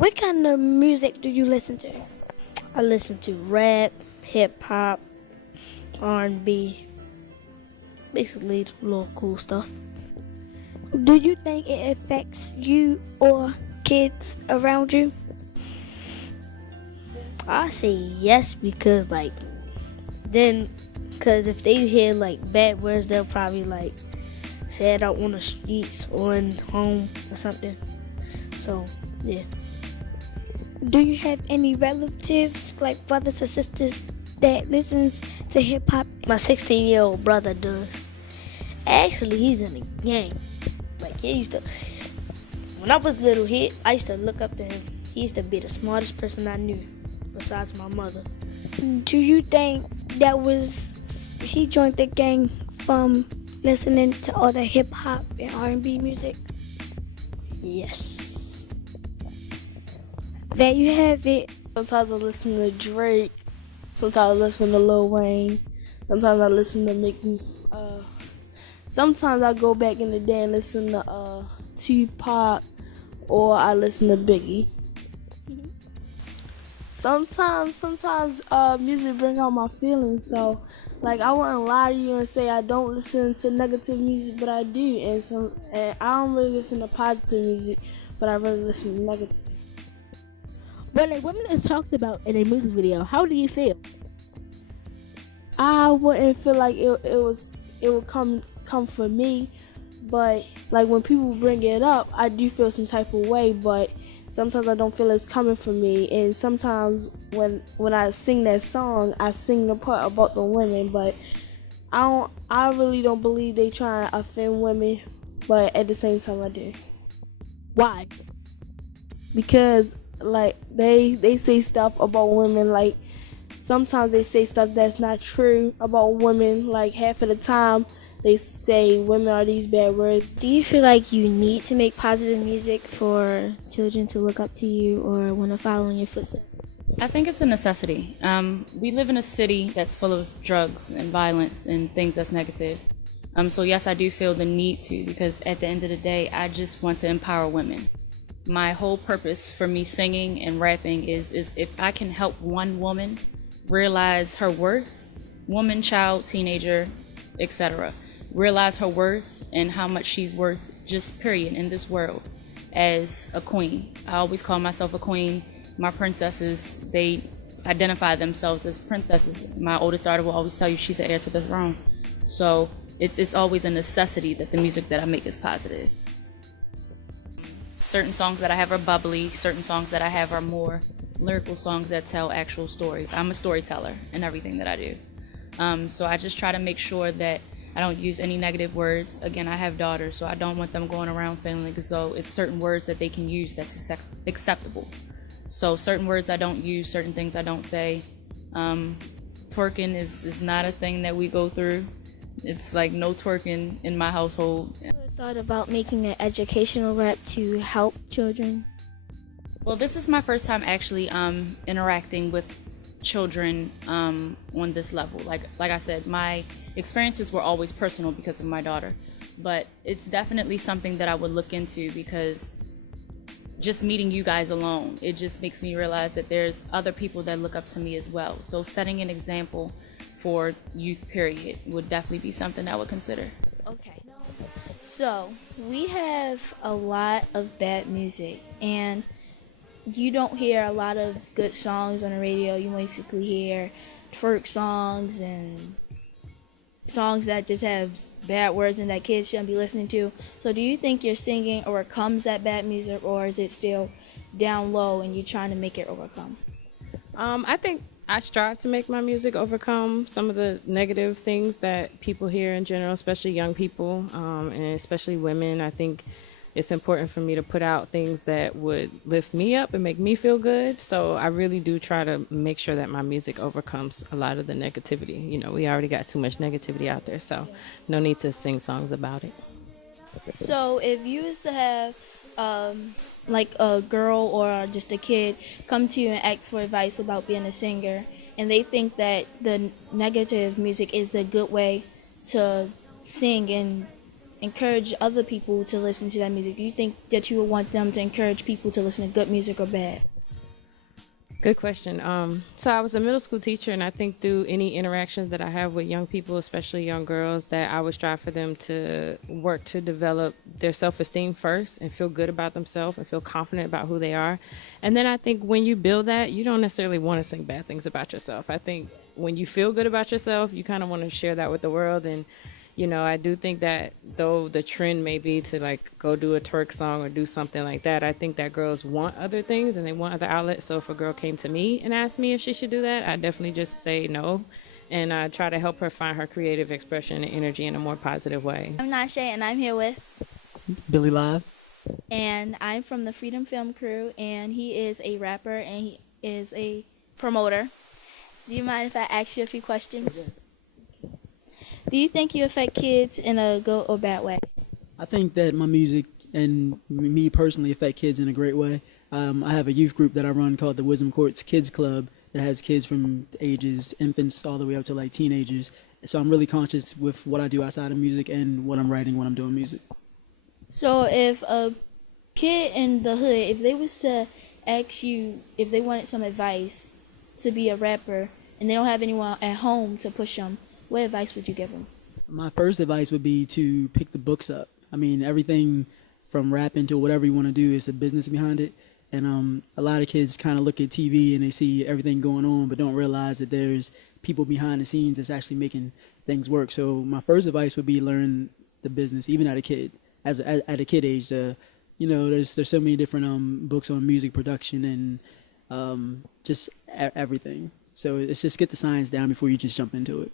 What kind of music do you listen to? I listen to rap, hip hop, R&B, basically the little cool stuff. Do you think it affects you or kids around you? I say yes because because if they hear bad words, they'll probably say it out on the streets or in home or something. So yeah. Do you have any relatives, like brothers or sisters, that listens to hip hop? My 16-year-old brother does. Actually, he's in a gang. He used to. When I was little, I used to look up to him. He used to be the smartest person I knew, besides my mother. Do you think he joined the gang from listening to all the hip hop and R&B music? Yes. There you have it. Sometimes I listen to Drake. Sometimes I listen to Lil Wayne. Sometimes I listen to Mickey. Sometimes I go back in the day and listen to Tupac, or I listen to Biggie. Sometimes music bring out my feelings. So, I wouldn't lie to you and say I don't listen to negative music, but I do. And I don't really listen to positive music, but I really listen to negative. When a woman is talked about in a music video, how do you feel? I wouldn't feel like it would come for me, but when people bring it up, I do feel some type of way, but sometimes I don't feel it's coming from me. And sometimes when I sing that song, I sing the part about the women, but I really don't believe they try to offend women, but at the same time I do. Why? Because they say stuff about women, sometimes they say stuff that's not true about women. Half of the time they say women are these bad words. Do you feel like you need to make positive music for children to look up to you or want to follow in your footsteps? I think it's a necessity. We live in a city that's full of drugs and violence and things that's negative. So yes, I do feel the need to, because at the end of the day, I just want to empower women. My whole purpose for me singing and rapping is if I can help one woman realize her worth, woman, child, teenager, etc., realize her worth and how much she's worth, just period, in this world, as a queen. I always call myself a queen. My princesses, they identify themselves as princesses. My oldest daughter will always tell you she's an heir to the throne. So it's always a necessity that the music that I make is positive. Certain songs that I have are bubbly, certain songs that I have are more lyrical songs that tell actual stories. I'm a storyteller in everything that I do. So I just try to make sure that I don't use any negative words. Again, I have daughters, so I don't want them going around feeling as though it's certain words that they can use that's acceptable. So certain words I don't use, certain things I don't say. Twerking is not a thing that we go through. It's no twerking in my household. Thought about making an educational rap to help children? Well, this is my first time actually interacting with children on this level. Like I said, my experiences were always personal because of my daughter, but it's definitely something that I would look into, because just meeting you guys alone, it just makes me realize that there's other people that look up to me as well. So setting an example for youth period would definitely be something I would consider. Okay. So we have a lot of bad music, and you don't hear a lot of good songs on the radio. You basically hear twerk songs and songs that just have bad words and that kids shouldn't be listening to. So do you think your singing overcomes that bad music, or is it still down low and you're trying to make it overcome? I think I strive to make my music overcome some of the negative things that people hear in general, especially young people, and especially women. I think it's important for me to put out things that would lift me up and make me feel good. So I really do try to make sure that my music overcomes a lot of the negativity. We already got too much negativity out there, so no need to sing songs about it. So if you used to have a girl or just a kid come to you and ask for advice about being a singer, and they think that the negative music is the good way to sing and encourage other people to listen to that music? Do you think that you would want them to encourage people to listen to good music or bad? Good question. So I was a middle school teacher, and I think through any interactions that I have with young people, especially young girls, that I would strive for them to work to develop their self-esteem first and feel good about themselves and feel confident about who they are. And then I think when you build that, you don't necessarily want to sing bad things about yourself. I think when you feel good about yourself, you kind of want to share that with the world. And I do think that though the trend may be to like go do a twerk song or do something like that, I think that girls want other things and they want other outlets. So if a girl came to me and asked me if she should do that, I definitely just say no and try to help her find her creative expression and energy in a more positive way. I'm Nasha, and I'm here with Billy Live. and I'm from the Freedom Film Crew, and he is a rapper and he is a promoter. Do you mind if I ask you a few questions? Okay. Do you think you affect kids in a good or bad way? I think that my music and me personally affect kids in a great way. I have a youth group that I run called the Wisdom Courts Kids Club that has kids from ages infants all the way up to like teenagers. So I'm really conscious with what I do outside of music and what I'm writing when I'm doing music. So if a kid in the hood, if they was to ask you if they wanted some advice to be a rapper and they don't have anyone at home to push them, what advice would you give them? My first advice would be to pick the books up. I mean, everything from rapping to whatever you want to do is a business behind it. And a lot of kids kind of look at TV and they see everything going on, but don't realize that there's people behind the scenes that's actually making things work. So my first advice would be learn the business, even at a kid, at a kid age. There's so many different books on music production and just everything. So it's just get the science down before you just jump into it.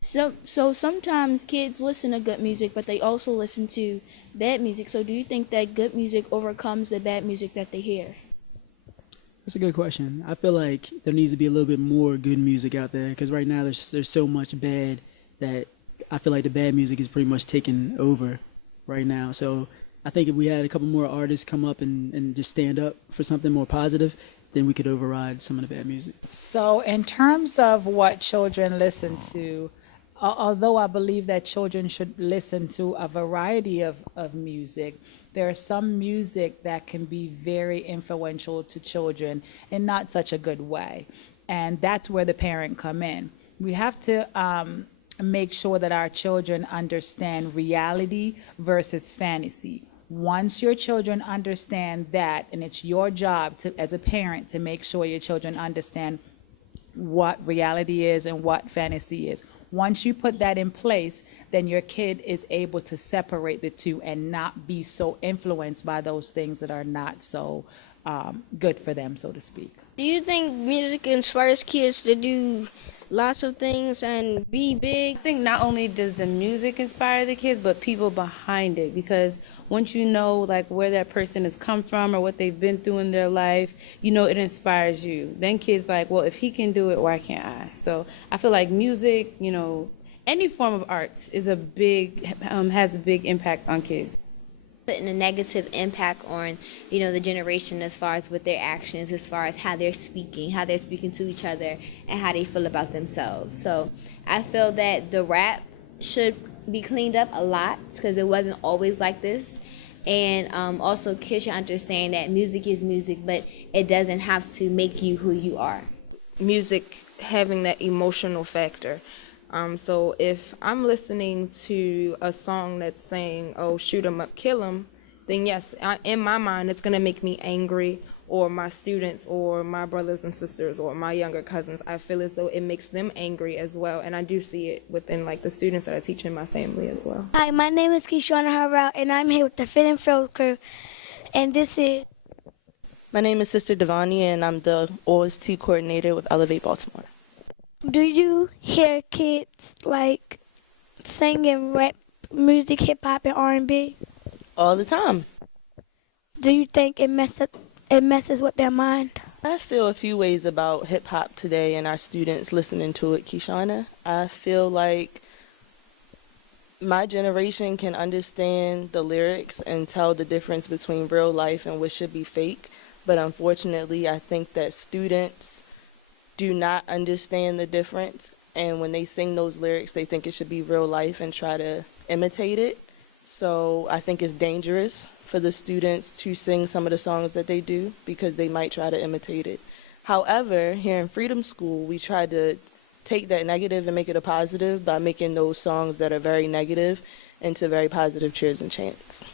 So sometimes kids listen to good music, but they also listen to bad music. So do you think that good music overcomes the bad music that they hear? That's a good question. I feel like there needs to be a little bit more good music out there because right now there's so much bad that I feel like the bad music is pretty much taking over right now. So I think if we had a couple more artists come up and just stand up for something more positive, then we could override some of the bad music. So in terms of what children listen to, although I believe that children should listen to a variety of music, there is some music that can be very influential to children in not such a good way. And that's where the parent come in. We have to make sure that our children understand reality versus fantasy. Once your children understand that, and it's your job to, as a parent, to make sure your children understand what reality is and what fantasy is. Once you put that in place, then your kid is able to separate the two and not be so influenced by those things that are not so good for them, so to speak. Do you think music inspires kids to do lots of things and be big? I think not only does the music inspire the kids, but people behind it, because once you know like where that person has come from or what they've been through in their life, it inspires you. Then kids like, well, if he can do it, why can't I? So I feel like music, any form of arts is has a big impact on kids. Putting a negative impact on, the generation as far as with their actions, as far as how they're speaking to each other, and how they feel about themselves. So I feel that the rap should be cleaned up a lot because it wasn't always like this. And also kids should understand that music is music, but it doesn't have to make you who you are. Music having that emotional factor. So if I'm listening to a song that's saying, oh, shoot 'em up, kill 'em, then yes, in my mind, it's going to make me angry, or my students or my brothers and sisters or my younger cousins. I feel as though it makes them angry as well. And I do see it within like the students that I teach in my family as well. Hi, my name is Keishwana Harrell, and I'm here with the Freedom Film Crew. And this is... My name is Sister Devani, and I'm the OST coordinator with Elevate Baltimore. Do you hear kids like singing rap music, hip hop, and R&B? All the time. Do you think it messes with their mind? I feel a few ways about hip hop today and our students listening to it, Keishana. I feel like my generation can understand the lyrics and tell the difference between real life and what should be fake. But unfortunately, I think that students do not understand the difference, and when they sing those lyrics, they think it should be real life and try to imitate it. So I think it's dangerous for the students to sing some of the songs that they do because they might try to imitate it. However, here in Freedom School, we try to take that negative and make it a positive by making those songs that are very negative into very positive cheers and chants.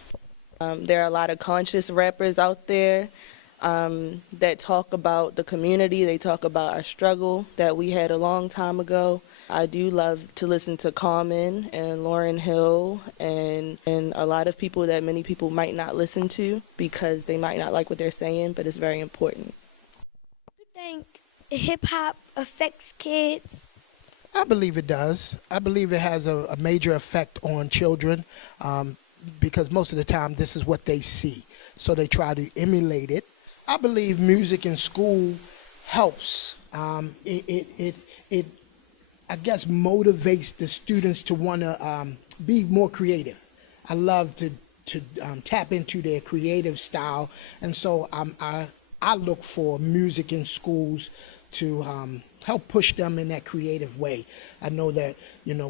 There are a lot of conscious rappers out there that talk about the community. They talk about our struggle that we had a long time ago. I do love to listen to Common and Lauryn Hill and a lot of people that many people might not listen to because they might not like what they're saying, but it's very important. Do you think hip hop affects kids? I believe it does. I believe it has a major effect on children because most of the time this is what they see. So they try to emulate it. I believe music in school helps. It I guess motivates the students to want to be more creative. I love to tap into their creative style, and so I look for music in schools to help push them in that creative way. I know that,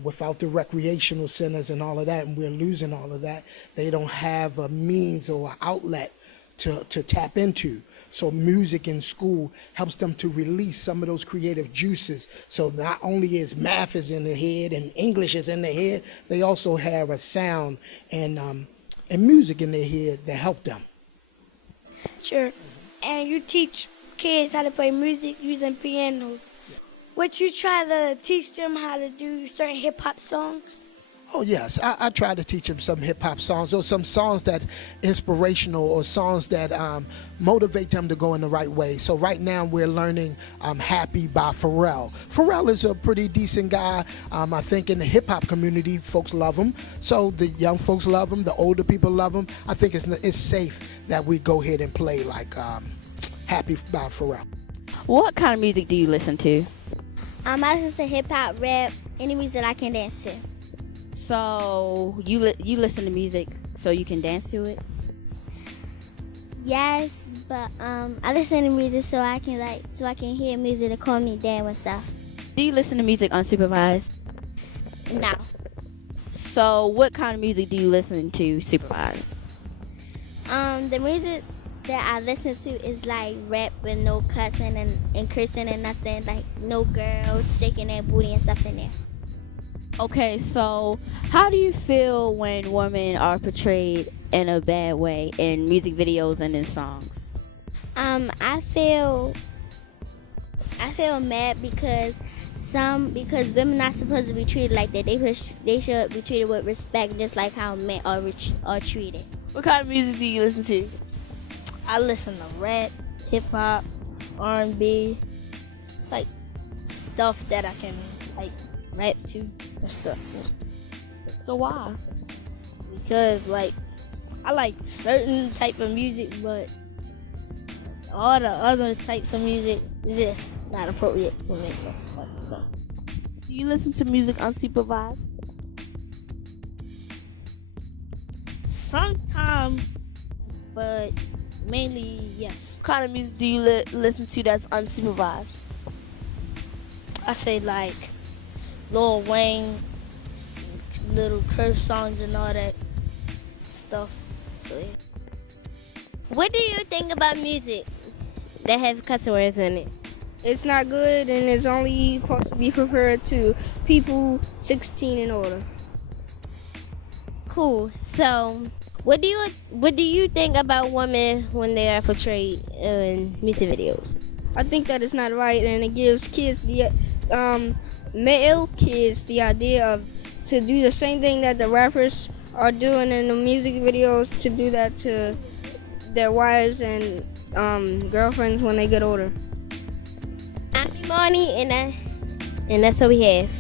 without the recreational centers and all of that, and we're losing all of that, they don't have a means or an outlet to tap into. So music in school helps them to release some of those creative juices. So not only is math is in their head and English is in their head, they also have a sound and music in their head that help them. Sure. And you teach kids how to play music using pianos. Would you try to teach them how to do certain hip-hop songs? Oh, yes. I try to teach them some hip-hop songs or some songs that inspirational or songs that motivate them to go in the right way. So right now we're learning Happy by Pharrell. Pharrell is a pretty decent guy. I think in the hip-hop community, folks love him. So the young folks love him. The older people love him. I think it's safe that we go ahead and play like Happy by Pharrell. What kind of music do you listen to? I listen to hip-hop, rap, any music I can dance to. So you listen to music so you can dance to it? Yes, but I listen to music so I can hear music to calm me down and stuff. Do you listen to music unsupervised? No. So what kind of music do you listen to supervised? The music that I listen to is like rap with no cussing and cursing and nothing, like no girls shaking their booty and stuff in there. Okay, so how do you feel when women are portrayed in a bad way in music videos and in songs? I feel mad because women not supposed to be treated like that. They should be treated with respect, just like how men are treated. What kind of music do you listen to? I listen to rap, hip hop, R&B, like stuff that I can like rap to and stuff. So why? Because like I like certain type of music, but all the other types of music is just not appropriate for me. Do you listen to music unsupervised? Sometimes, but mainly yes. What kind of music do you listen to that's unsupervised? I say like Lil Wayne, little curse songs and all that stuff. So yeah. What do you think about music that has cuss words in it? It's not good, and it's only supposed to be prepared to people 16 and older. Cool. So, what do you think about women when they are portrayed in music videos? I think that it's not right, and it gives kids male kids the idea of to do the same thing that the rappers are doing in the music videos, to do that to their wives and girlfriends when they get older. I'm Imani, and that's what we have.